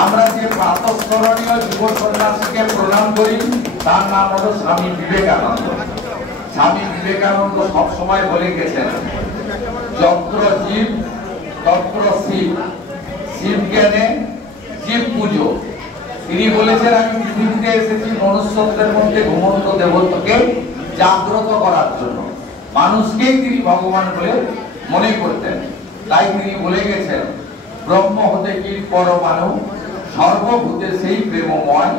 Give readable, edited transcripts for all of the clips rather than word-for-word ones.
আমরা যে প্রাতঃস্মরণীয় যুব সন্ন্যাসীকে প্রণাম করি তার নাম হলো স্বামী বিবেকানন্দ। স্বামী বিবেকানন্দ সবসময় বলে গেছেন, যত্র জীব তত্র শিব, শিব জ্ঞানে জীব পুজো। তিনি বলেছেন, আমি পৃথিবীতে এসেছি মনুষ্যত্বের মধ্যে ঘুমন্ত দেবতাকে জাগ্রত করার জন্য। মানুষকেই তিনি ভগবান বলে মনে করতেন। তাই তিনি বলে গেছেন, ব্রহ্ম হতে কি পরমাণু, সর্বভূতে সেই প্রেমময়,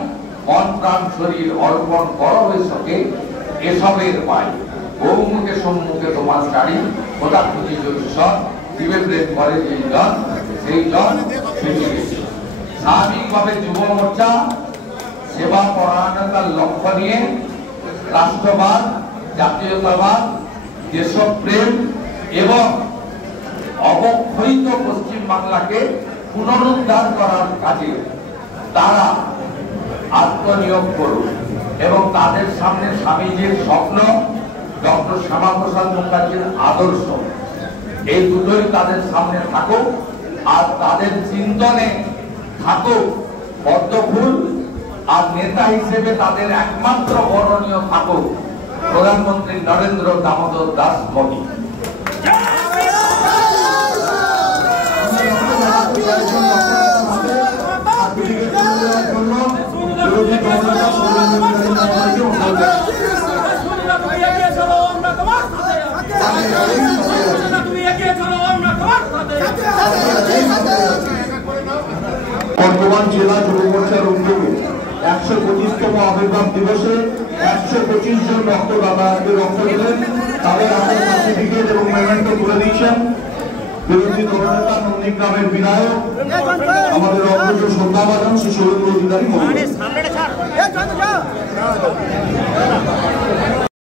মন প্রাণ শরীর অর্পণ করো সকে, এসবের পাই বহুমুখে সম্মুখে তোমার শাড়ি, কোথা খুঁজি জোৎসব, জীবে প্রেম করে যেই জন, সেই জন পৃথিবী। স্বাভাবিকভাবে যুব মোর্চা সেবা পরায়ণতার লক্ষ্য নিয়ে রাষ্ট্রবাদ, জাতীয়তাবাদ, দেশপ্রেম এবং অবক্ষয়িত পশ্চিম বাংলাকে পুনরুদ্ধার করার কাজে তারা আত্মনিয়োগ করুন এবং তাদের সামনে স্বামীজির স্বপ্ন, ডক্টর শ্যামাপ্রসাদ মুখার্জির আদর্শ, এই দুটোই তাদের সামনে থাকুক। আর তাদের চিন্তনে থাকুক পদ্মফুল, আর নেতা হিসেবে তাদের একমাত্র বরণীয় থাকুক প্রধানমন্ত্রী নরেন্দ্র দামোদর দাস মোদী। বর্তমান জেলা যুব মোর্চার উদ্যোগে 125তম আবির্ভাব দিবসে 125 জন রক্তদাতা আজকে রক্ত দিলেন। তাদের হাতে সার্টিফিকেট এবং মেমেন্টো তুলে দিচ্ছেন বিরোধী দলনেতা নন্দীগ্রামের বিধায়ক আমাদের অগ্রজ শ্রদ্ধাভাজন শ্রী সুরেন্দ্র অধিকারী।